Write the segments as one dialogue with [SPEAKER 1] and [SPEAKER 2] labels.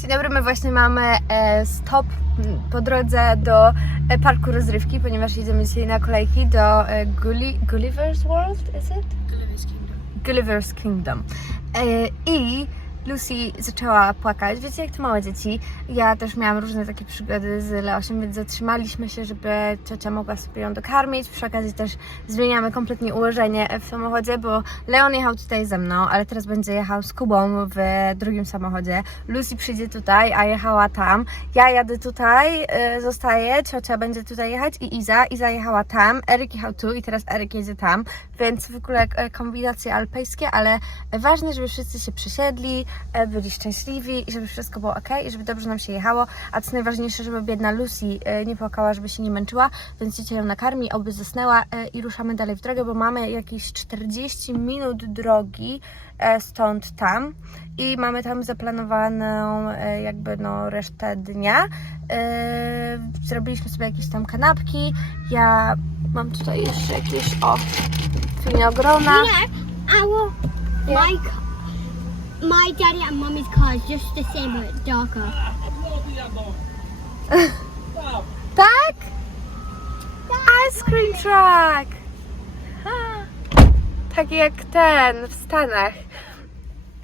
[SPEAKER 1] Dzień dobry, my właśnie mamy e, stop po drodze do e, parku rozrywki, ponieważ jedziemy dzisiaj na kolejki do e, Gulli, Gulliver's World, is it? Gulliver's Kingdom. E, I Lucy zaczęła płakać. Wiecie, jak to małe dzieci. Ja też miałam różne takie przygody z Leosiem, więc zatrzymaliśmy się, żeby ciocia mogła sobie ją dokarmić. Przy okazji też zmieniamy kompletnie ułożenie w samochodzie, bo Leon jechał tutaj ze mną, ale teraz będzie jechał z Kubą w drugim samochodzie. Lucy przyjdzie tutaj, a jechała tam. Ja jadę tutaj, y, zostaję, ciocia będzie tutaj jechać i Iza. Iza jechała tam, Eryk jechał tu i teraz Eryk jedzie tam, więc w ogóle e, kombinacje alpejskie, ale ważne, żeby wszyscy się przesiedli, byli szczęśliwi i żeby wszystko było ok i żeby dobrze nam się jechało, a co najważniejsze, żeby biedna Lucy e, nie płakała, żeby się nie męczyła, więc ciocia ją nakarmi, oby zasnęła e, i ruszamy dalej w drogę, bo mamy jakieś 40 minut drogi e, stąd tam i mamy tam zaplanowaną e, jakby no resztę dnia. E, Zrobiliśmy sobie jakieś tam kanapki. Ja mam tutaj jeszcze jakieś o.
[SPEAKER 2] Yeah, our my ca- my daddy and mummy's car is just the same but darker.
[SPEAKER 1] Tak? Ice cream truck! Ha. Tak jak ten w Stanach.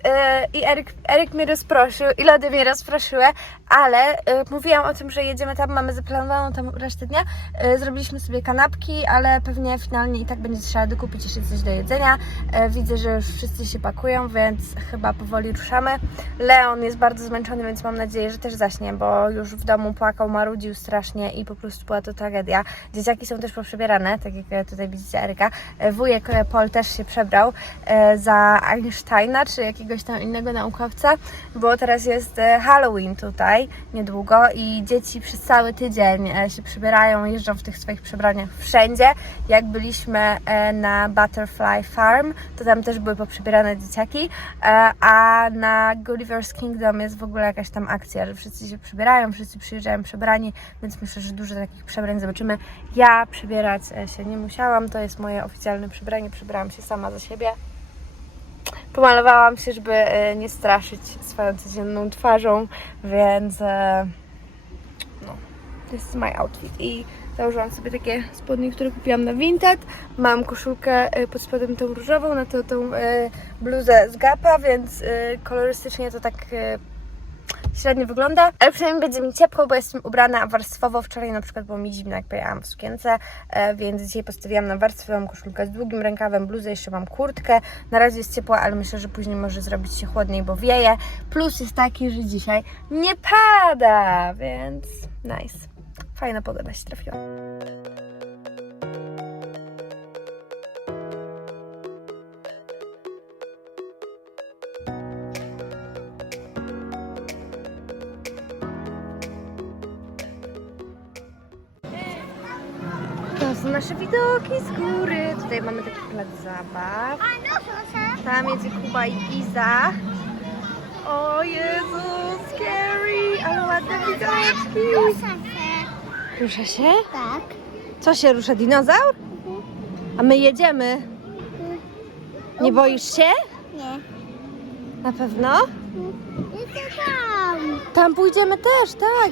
[SPEAKER 1] Yy, I Eryk mnie rozproszył i lody mnie rozproszyły, ale yy, mówiłam o tym, że jedziemy tam, mamy zaplanowaną tam resztę dnia. Yy, zrobiliśmy sobie kanapki, ale pewnie finalnie i tak będzie trzeba dokupić jeszcze coś do jedzenia. Yy, widzę, że już wszyscy się pakują, więc chyba powoli ruszamy. Leon jest bardzo zmęczony, więc mam nadzieję, że też zaśnie, bo już w domu płakał, marudził strasznie i po prostu była to tragedia. Dzieciaki są też poprzebierane, tak jak e, tutaj widzicie Eryka. E, Wujek e, Paul też się przebrał e, za Einsteina, czy jakiegoś tam innego naukowca, bo teraz jest Halloween tutaj niedługo i dzieci przez cały tydzień e, się przybierają, jeżdżą w tych swoich przebraniach wszędzie. Jak byliśmy e, na Butterfly Farm, to tam też były poprzebierane dzieciaki, e, a na Gulliver's Kingdom jest w ogóle jakaś tam akcja, że wszyscy się przybierają, wszyscy przyjeżdżają przebrani, więc myślę, że dużo takich przebrań zobaczymy. Ja przebierać się nie musiałam, to jest moje oficjalne przebranie, przebrałam się sama za siebie. Pomalowałam się, żeby e, nie straszyć swoją codzienną twarzą, więc e, no, to jest my outfit i założyłam sobie takie spodnie, które kupiłam na Vinted. Mam koszulkę e, pod spodem tą różową, na to tą bluzę z Gapa, więc kolorystycznie to tak średnio wygląda, ale przynajmniej będzie mi ciepło, bo jestem ubrana warstwowo. Wczoraj na przykład było mi zimno, jak pojechałam w sukience, e, więc dzisiaj postawiłam na warstwę, mam koszulkę z długim rękawem, bluzę, jeszcze mam kurtkę. Na razie jest ciepło, ale myślę, że później może zrobić się chłodniej, bo wieje. Plus jest taki, że dzisiaj nie pada, więc nice. Fajna pogoda się trafiła. Są nasze widoki z góry. Tutaj mamy taki plac zabaw. Tam jedzie Kuba i Iza. O Jezu, scary, ale ładne widoczki. Rusza się?
[SPEAKER 2] Tak.
[SPEAKER 1] Co się rusza? Dinozaur? A my jedziemy. Nie boisz się?
[SPEAKER 2] Nie.
[SPEAKER 1] Na pewno?
[SPEAKER 2] Tam.
[SPEAKER 1] Tam pójdziemy też, tak.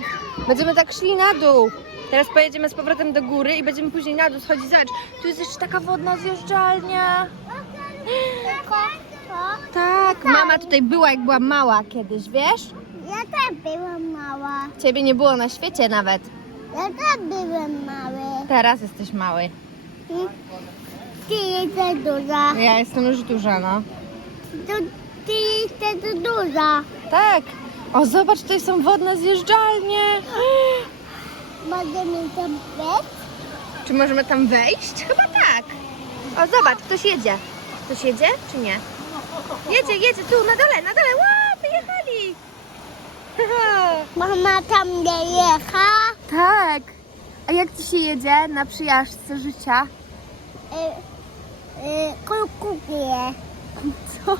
[SPEAKER 1] Będziemy tak szli na dół. Teraz pojedziemy z powrotem do góry i będziemy później na dół schodzić. Zobacz, tu jest jeszcze taka wodna zjeżdżalnia. Tak, mama tutaj była jak była mała kiedyś, wiesz?
[SPEAKER 2] Ja też byłam mała.
[SPEAKER 1] Ciebie nie było na świecie nawet.
[SPEAKER 2] Ja też byłem mały.
[SPEAKER 1] Teraz jesteś mały.
[SPEAKER 2] Ty jesteś duża.
[SPEAKER 1] Ja jestem już duża, no.
[SPEAKER 2] Ty jesteś duża.
[SPEAKER 1] Tak. O, zobacz, tutaj są wodne zjeżdżalnie.
[SPEAKER 2] Mogę mi tam wejść?
[SPEAKER 1] Czy możemy tam wejść? Chyba tak. O, zobacz, ktoś jedzie. Ktoś jedzie, czy nie? Jedzie, jedzie, tu, na dole, na dole. Ła, wyjechali.
[SPEAKER 2] Mama tam nie jecha.
[SPEAKER 1] tak. A jak ci się jedzie na przyjażdżce życia?
[SPEAKER 2] Y, y, kukubię.
[SPEAKER 1] Co?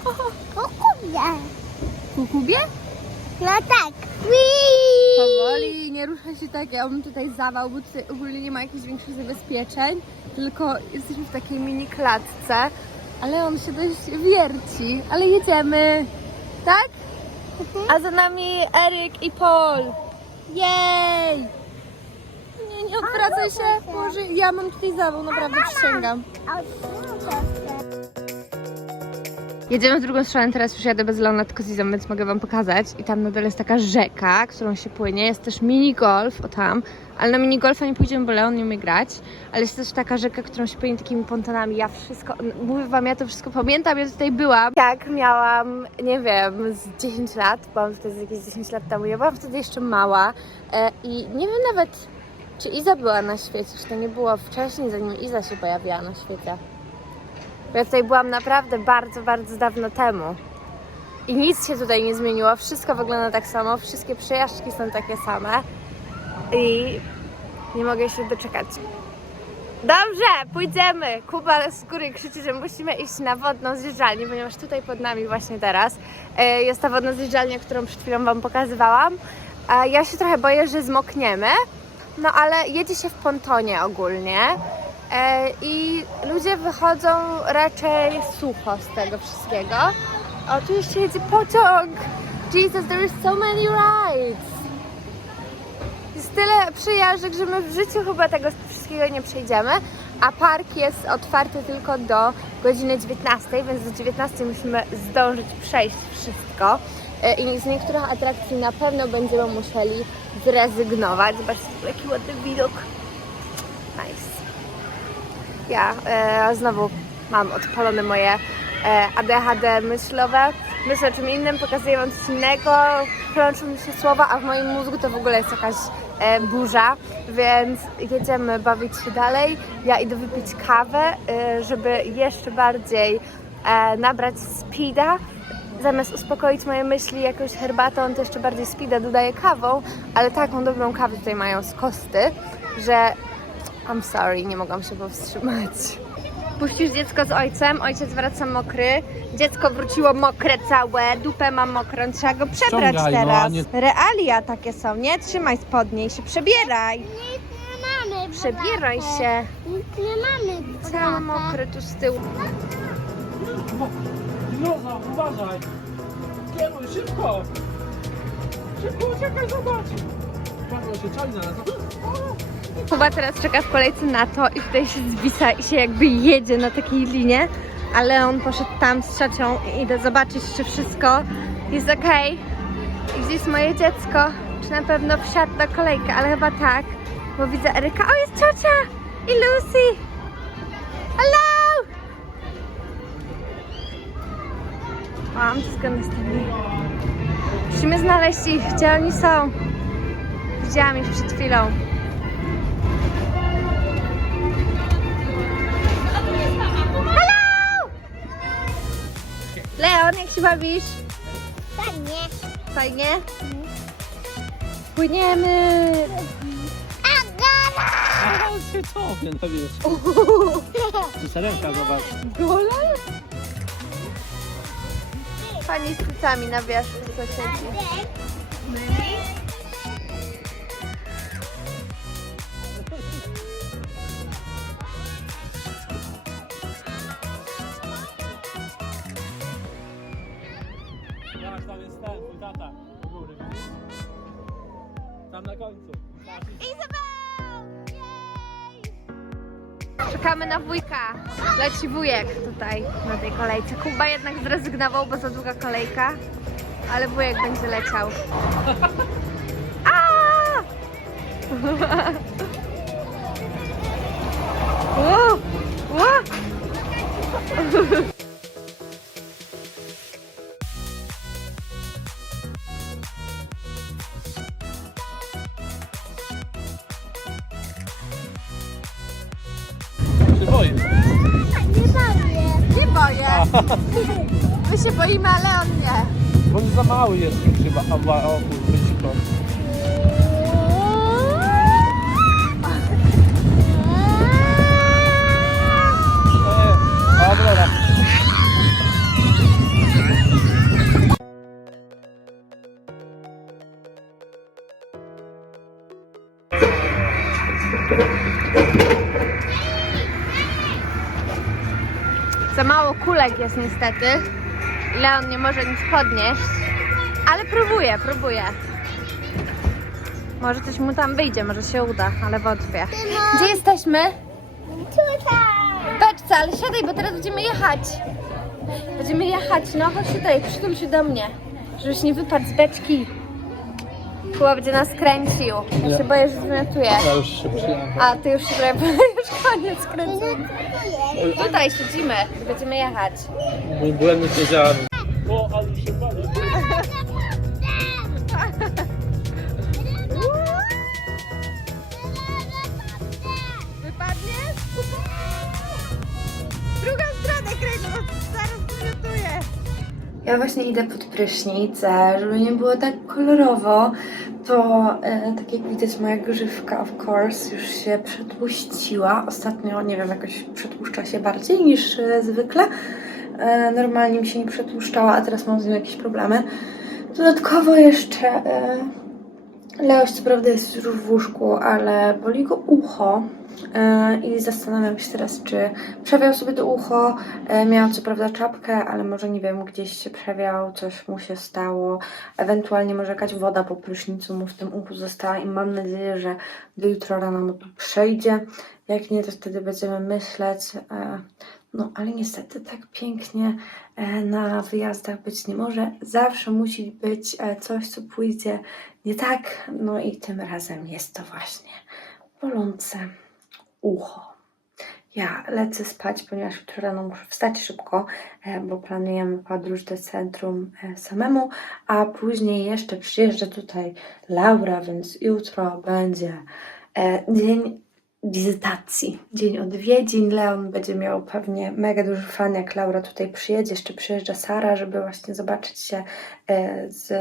[SPEAKER 2] Kukubię.
[SPEAKER 1] Ku Kubie?
[SPEAKER 2] No tak. Wii!
[SPEAKER 1] Powoli, nie rusza się tak, ja mam tutaj zawał, bo tutaj ogólnie nie ma jakichś większych zabezpieczeń, tylko jesteśmy w takiej mini klatce, ale on się dość wierci, ale jedziemy, tak? A za nami Eryk i Paul. Jej! Nie, nie odwracaj się. Boże, ja mam tutaj zawał, naprawdę przysięgam. Jedziemy w drugą stronę, teraz już jadę bez Leona, tylko z Izą, więc mogę wam pokazać. I tam na dole jest taka rzeka, którą się płynie. Jest też mini golf, o tam. Ale na mini golfa nie pójdziemy, bo Leon nie umie grać. Ale jest też taka rzeka, którą się płynie takimi pontonami. Ja wszystko, mówię wam, ja to wszystko pamiętam, ja tutaj byłam. Jak miałam, nie wiem, z 10 lat, byłam wtedy jakieś 10 lat temu, ja byłam wtedy jeszcze mała. E, I nie wiem nawet, czy Iza była na świecie, czy to nie było wcześniej, zanim Iza się pojawiła na świecie. Ja tutaj byłam naprawdę bardzo, bardzo dawno temu. I nic się tutaj nie zmieniło. Wszystko wygląda tak samo. Wszystkie przejażdżki są takie same. I nie mogę się doczekać. Dobrze, pójdziemy. Kuba z góry krzyczy, że musimy iść na wodną zjeżdżalnię, ponieważ tutaj pod nami właśnie teraz e, jest ta wodna zjeżdżalnia, którą przed chwilą Wam pokazywałam. A ja się trochę boję, że zmokniemy, no ale jedzie się w pontonie ogólnie. E, I ludzie wychodzą raczej sucho z tego wszystkiego. O, tu jeszcze jedzie pociąg! Jesus, there is so many rides! Jest tyle przyjażdżek, że my w życiu chyba tego wszystkiego nie przejdziemy. A park jest otwarty tylko do godziny 19, więc do 19 musimy zdążyć przejść wszystko. E, I z niektórych atrakcji na pewno będziemy musieli zrezygnować. Zobaczcie, jaki ładny widok. Ja e, znowu mam odpalone moje e, ADHD myślowe. Myślę o czym innym, pokazuję wam coś innego, plączą mi się słowa, a w moim mózgu to w ogóle jest jakaś e, burza, więc jedziemy bawić się dalej. Ja idę wypić kawę, e, żeby jeszcze bardziej e, nabrać speeda. Zamiast uspokoić moje myśli jakąś herbatą, to jeszcze bardziej speeda dodaję kawą, ale taką dobrą kawę tutaj mają z kosty, że I'm sorry, nie mogłam się powstrzymać. Puścisz dziecko z ojcem, ojciec wraca mokry, dziecko wróciło mokre całe, dupę ma mokrą, trzeba go przebrać
[SPEAKER 3] Ściągaj, no, a
[SPEAKER 1] teraz.
[SPEAKER 3] nie-
[SPEAKER 1] Realia takie są, nie? Trzymaj spodnie i się przebieraj.
[SPEAKER 2] Nic nie mamy.
[SPEAKER 1] Przebieraj się.
[SPEAKER 2] Nic nie mamy.
[SPEAKER 1] Cały
[SPEAKER 2] Bogate.
[SPEAKER 1] mokry tu z tyłu.
[SPEAKER 3] Dinozaur, uważaj! Kieruj, szybko! Szybko uciekaj, zobacz! Patrz, się czai na nas.
[SPEAKER 1] Kuba teraz czeka w kolejce na to i tutaj się zwisa i się jakby jedzie na takiej linie, ale on poszedł tam z ciocią i idę zobaczyć, czy wszystko jest ok. I gdzie jest moje dziecko? Czy na pewno wsiadł na kolejkę, ale chyba tak, bo widzę Eryka. O, jest ciocia i Lucy! Hello! O, I'm just gonna stand here. Musimy znaleźć ich, gdzie oni są. Widziałam ich przed chwilą. Leon, jak się bawisz?
[SPEAKER 2] Fajnie.
[SPEAKER 1] Fajnie? Płyniemy!
[SPEAKER 2] Agara!
[SPEAKER 3] A, się cofnie na wierzch. Tu serenka, zobacz.
[SPEAKER 1] Gola? Pani z cycami na wierzchu co siedzi.
[SPEAKER 3] Na końcu.
[SPEAKER 1] Czekamy na wujka. Leci wujek tutaj na tej kolejce. Kuba jednak zrezygnował, bo za długa kolejka. Ale wujek będzie leciał. A! Ło! Ło!
[SPEAKER 3] Się boję.
[SPEAKER 2] Nie bawię.
[SPEAKER 1] Nie boję. My się boimy, ale on nie.
[SPEAKER 3] Bo on za mały jest chyba. O, o, o
[SPEAKER 1] Za mało kulek jest niestety. Leon nie może nic podnieść. Ale próbuję, próbuję. Może coś mu tam wyjdzie, może się uda, ale wątpię. Gdzie jesteśmy?
[SPEAKER 2] Tutaj!
[SPEAKER 1] Beczce, ale siadaj, bo teraz będziemy jechać. Będziemy jechać, no chodź tutaj, przytul się do mnie. Żebyś nie wypadł z beczki. Kuba będzie nas kręcił. Ja
[SPEAKER 3] Nie.
[SPEAKER 1] się boję, że wymiotuje.
[SPEAKER 3] Ja już się przyjechałem.
[SPEAKER 1] A, ty już się trochę już koniec kręcenia. Tutaj siedzimy, będziemy jechać.
[SPEAKER 3] Mój błędny nie działa. O, ale się pali.
[SPEAKER 1] Wypadniesz? Drugą stronę kręć, bo zaraz wymiotuję. Ja właśnie idę pod prysznic, e, żeby nie było tak kolorowo, to e, tak jak widać moja grzywka of course już się przetłuściła. Ostatnio, nie wiem, jakoś przetłuszcza się bardziej niż e, zwykle. E, normalnie mi się nie przetłuszczała, a teraz mam z nią jakieś problemy. Dodatkowo jeszcze e, Leoś co prawda jest już w łóżku, ale boli go ucho e, i zastanawiam się teraz, czy przewiał sobie to ucho. E, miał co prawda czapkę, ale może nie wiem, gdzieś się przewiał, coś mu się stało. Ewentualnie może jakaś woda po prysznicu mu w tym uchu została i mam nadzieję, że do jutra rano mu to przejdzie. Jak nie, to wtedy będziemy myśleć. No, ale niestety tak pięknie e, na wyjazdach być nie może. Zawsze musi być e, coś, co pójdzie nie tak. No i tym razem jest to właśnie bolące ucho. Ja lecę spać, ponieważ jutro rano muszę wstać szybko, e, bo planujemy podróż do centrum samemu, a później jeszcze przyjeżdża tutaj Laura, więc jutro będzie dzień wizytacji, dzień odwiedzin. Leon będzie miał pewnie mega duży fan, jak Laura tutaj przyjedzie. Jeszcze przyjeżdża Sara, żeby właśnie zobaczyć się e, z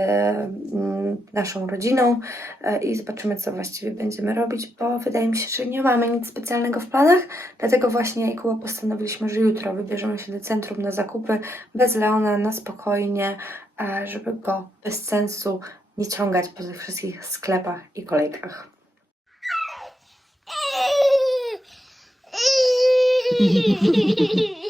[SPEAKER 1] mm, naszą rodziną e, i zobaczymy, co właściwie będziemy robić, bo wydaje mi się, że nie mamy nic specjalnego w planach, dlatego właśnie ja i Kuba postanowiliśmy, że jutro wybierzemy się do centrum na zakupy bez Leona, na spokojnie, e, żeby go bez sensu nie ciągać po tych wszystkich sklepach i kolejkach. フフフフ。